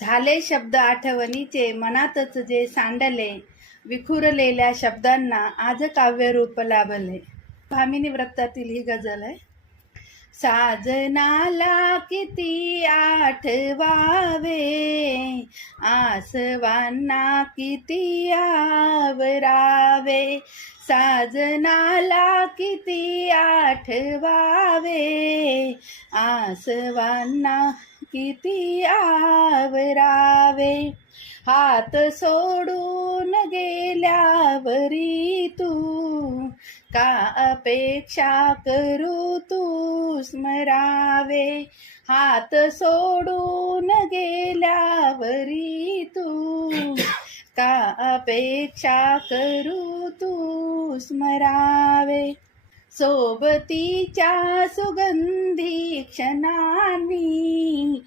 झाले शब्द आठवणीचे मनातच जे सांडले, विखुरलेल्या शब्दांना आज काव्यरूप लाभले. भामिनी व्रतातील ही गझल आहे. साजनाला किती आठवावे, आसवांना किती आवरावे. साजनाला किती आठवावे, आसवांना किती आवरावे. हात सोडून गेल्यावरी तू का अपेक्षा करू तू स्मरावे. हात सोडून गेल्यावरी तू का अपेक्षा करू तू स्मरावे. सोबतीच्या सुगंधी क्षणांनी